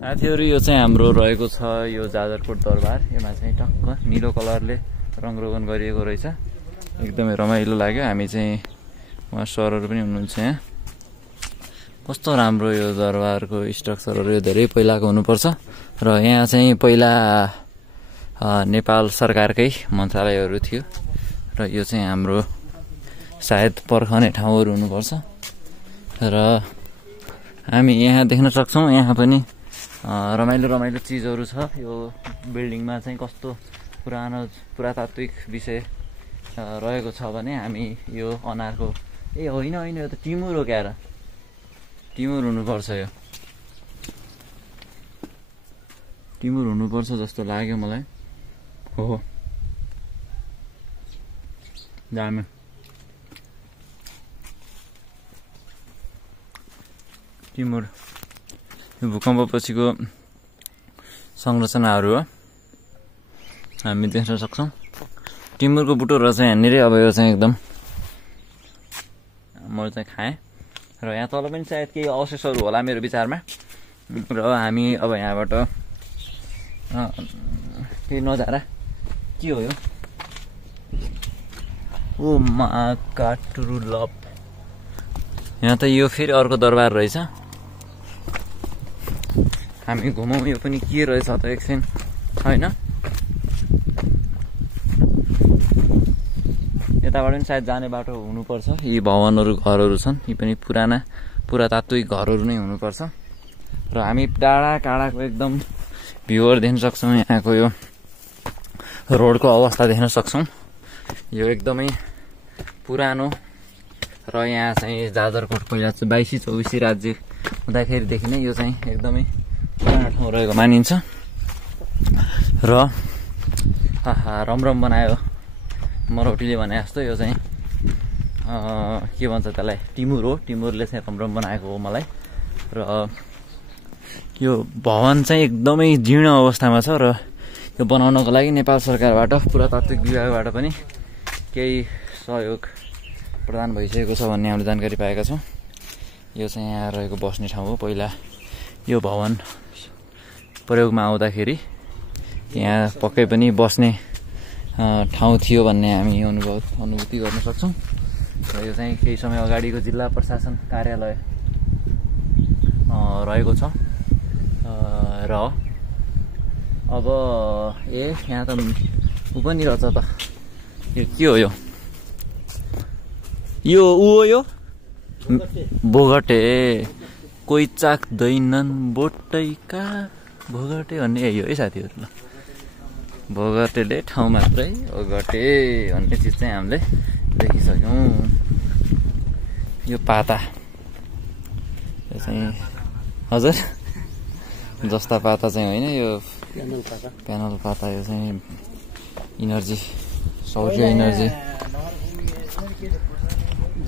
साथीहरु यो चाहिँ हाम्रो रहेको छ यो जाजरकोट दरबार। यसमा चाहिँ टक्क नीलो कलरले रङरोगन गरिएको रहेछ। एकदमै रमाइलो लाग्यो। हामी चाहिँ उहाँ सरहरु पनि हुनुहुन्छ यहाँ। कस्तो राम्रो यो दरबारको स्ट्रक्चरहरु यो धेरै पहिलाको हुनुपर्छ र यहाँ चाहिँ पहिला नेपाल सरकारकै मन्त्रालयहरु थियो र यो चाहिँ हाम्रो सायद पर्खने ठाउँहरु हुनुपर्छ र हामी यहाँ देख्न सक्छौं यहाँ पनि रमाइलो रमाइलो चीजहरु छ। यो बिल्डिङमा चाहिँ कस्तो पुरातात्विक विषय रहेको छ भने हामी यो अनारको होइन यो त टिमुर हो क्यार, टिमुर हुनुपर्छ। यो टिमुर हुनुपर्छ जस्तो लाग्यो मलाई। हो दामी टिमुर यो भूकम्पपछिको संरचनाहरू हो हामी देख्न सक्छौं। टिमुरको बुटो र चाहिँ यहाँनिर अब यो चाहिँ एकदम मैले चाहिँ खाएँ र यहाँ तल पनि सायद केही अवशेषहरू होला मेरो विचारमा र हामी अब यहाँबाट केही नजारा के हो यो ओ मा काटुरुलप। यहाँ त यो फेरि अर्को दरबार रहेछ। हामी घुमौँ यो पनि के रहेछ त एकछिन हैन। यताबाट पनि सायद जाने बाटो हुनुपर्छ। यी भवनहरू घरहरू छन्। यी पनि पुरातात्विक घरहरू नै हुनुपर्छ र हामी टाढा टाढाको एकदम भ्यूहरु देख्न सक्छौं। यहाँको यो रोडको अवस्था देख्न सक्छौं। यो एकदमै पुरानो र यहाँ चाहिँ जाजरकोट पहिला 2224 राज्य हुँदाखेरिदेखि नै यो चाहिँ एकदमै पुरानो ठाउँ रहेको मानिन्छ र रमरम बनायो मरौटीले भने जस्तो। यो चाहिँ के भन्छ त्यसलाई टिमुर हो। टिमुरले चाहिँ रमरम बनाएको हो मलाई र यो भवन चाहिँ एकदमै जीर्ण अवस्थामा छ र यो बनाउनको लागि नेपाल सरकारबाट पुरातात्विक विभागबाट पनि केही सहयोग प्रदान भइसकेको छ भन्ने हामीले जानकारी पाएका छौं। यो चाहिँ यहाँ रहेको बस्ने ठाउँ हो। पहिला यो भवन प्रयोगमा आउँदाखेरि यहाँ पक्कै पनि बस्ने ठाउँ थियो भन्ने हामी अनुभूति गर्न सक्छौं र यो चाहिँ केही समय अगाडिको जिल्ला प्रशासन कार्यालय रहेको छ र अब यहाँ त उ पनि रहेछ त यो के हो यो उ हो यो बोगटे कोही चाख्दैनन् बोटैका भोगटे भन्ने यही हो है साथीहरु। ल भोगटेले ठाउँ मात्रै ओगटे भन्ने चिज चाहिँ हामीले देखिसक्यौं। यो पाता यो चाहिँ हजुर जस्ता पाता चाहिँ होइन यो प्यानल पाता। यो चाहिँ इनर्जी सौर्य इनर्जी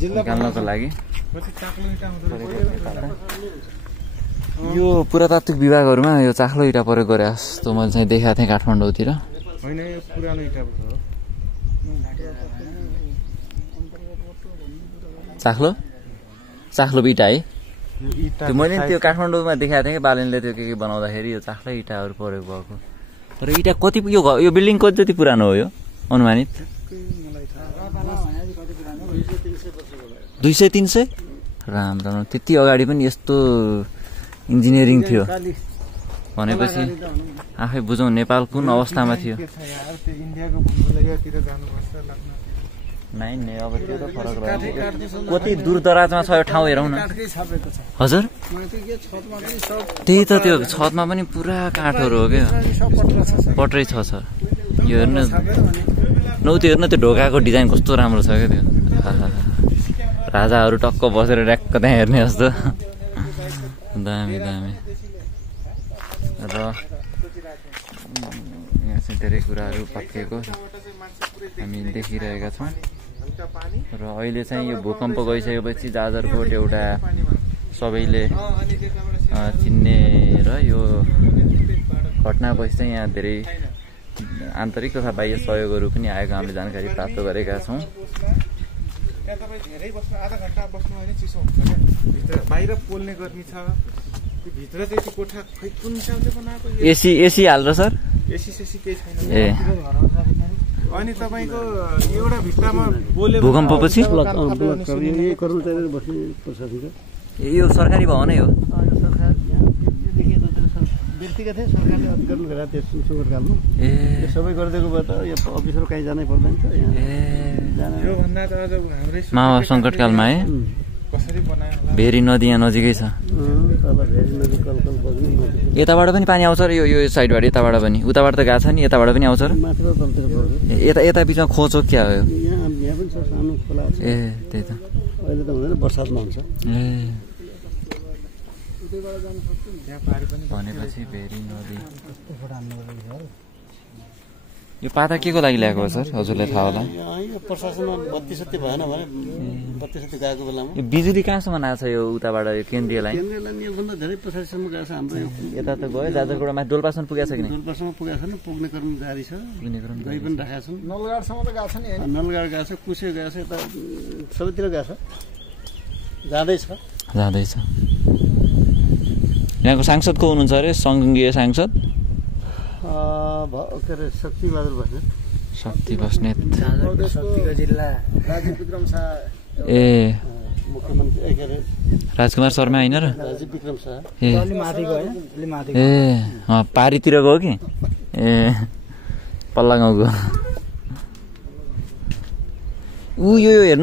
निकाल्नको लागि यो पुरातात्विक विभागहरुमा यो चाख्लो इटा प्रयोग गरे जस्तो मैले चाहिँ देखाएको थिएँ काठमाडौँतिर। हैन यो पुरानो इटा हो। चाख्लो इटा है। त्यो मैले त्यो काठमाडौँमा देखाएको थिएँ कि बालेनले त्यो के बनाउँदाखेरि यो चाख्लो इटाहरु प्रयोग भएको। र इटा कति यो बिल्डिङ कति जति पुरानो हो यो अनुमानित 200-300 राम त्यति अगाडि पनि यस्तो इन्जिनियरिङ थियो भनेपछि आफै बुझौं नेपाल कुन अवस्थामा थियो। नाइन अब त्यो त फरक रह्यो। कति दूरदराजमा छ यो ठाउँ हेरौँ न हजुर। त्यही त त्यो छतमा पनि पुरा काठहरु हो क्या पट्रै छ यो हेर्न नौ त्यो हेर्न त्यो ढोकाको डिजाइन कस्तो राम्रो छ क्या त्यो राजाहरु टक्क बसेर ड्याक्क त्यहाँ हेर्ने जस्तो दामी दामी र यहाँ चाहिँ धेरै कुराहरु पक्केको हामी देखिरहेका छौं र अहिले चाहिँ यो भूकम्प गइसकेपछि जाजरकोट एउटा सबैले चिन्ने र यो घटनापछि चाहिँ यहाँ धेरै आन्तरिक तथा बाह्य सहयोगहरु पनि आएको हामीले जानकारी प्राप्त गरेका छौं। त्यहाँ तपाईं धेरै बस्नु आधा घण्टा बस्नु भने चिसो हुन्छ क्या। भित्र बाहिर पोल्ने गर्मी छ भित्र चाहिँ त्यो कोठा खै कुन हिसाबले बनाएको एसी हाल्छ सर एसी केही छैन ए अनि तपाईँको एउटा भित्तामा बोले भूकम्पपछि यही कर्मचारीहरू बस्ने प्रशासन यो सरकारी भवनै हो व्यक्तिगत सरकारले गर्नु गरा त्यस सङ्कटकालमा ए यो सबै गरिदिएको भए त यो अफिसहरू कहीँ जानै पर्दैन त यहाँ ए यो भन्दा त अझ हाम्रै माओ सङ्कटकालमा है कसरी बनायो होला भेरी नदी यहाँ नजिकै छ तल भेरी नदी कलकल बग्ने नदी यताबाट पनि पानी आउँछ र यो साइडबाट यताबाट पनि उताबाट त गएको छ नि यताबाट पनि आउँछ र माथि र तलतिर पर्छ यता बिचमा खोचो क्या हो यो यहाँ पनि छ सानो खोला छ ए त्यही त अहिले त हुँदैन बर्सातमा हुन्छ ए त्यहाँ पारि पनि भनेपछि भेरी नदी यो पाता के को लागि ल्याएको हो सर हजुरलाई थाहा होला यो प्रशासनमा बत्ती सत्ती भएन भने बत्ती सत्ती गएको बेलामा यो बिजुली कहाँसम्म आएको छ यो उताबाट यो केन्द्रीय लाइन केन्द्रीय लाइन योभन्दा धेरै पछाडिसम्म गएको छ हाम्रो यो यता त गयो जाजरकोटा माथि डोल्पासम्म पुगेको छ कि नै डोल्पासम्म पुगेको छैन पुग्ने क्रम जारी छ पुग्ने क्रम गई पनि राखेका छन् नलगाडसम्म त गएको छ नि नलगाड गएको छ कुसे गएको छ यता सबैतिर गएको छ जाँदैछ जाँदैछ यहाँको सांसद को हुनुहुन्छ अरे सङ्घीय सांसद के अरे शक्तिबहादुर बस्नेत शक्ति बस्नेत शक्तिको जिल्ला राजीव विक्रम शाह ए मुख्यमन्त्री के अरे राजकुमार शर्मा होइन र राजीव विक्रम शाह ए माथिको होइन अलि माथि ए पारितिरको हो कि ए पल्ला गाउँको ऊ यो हेर्नु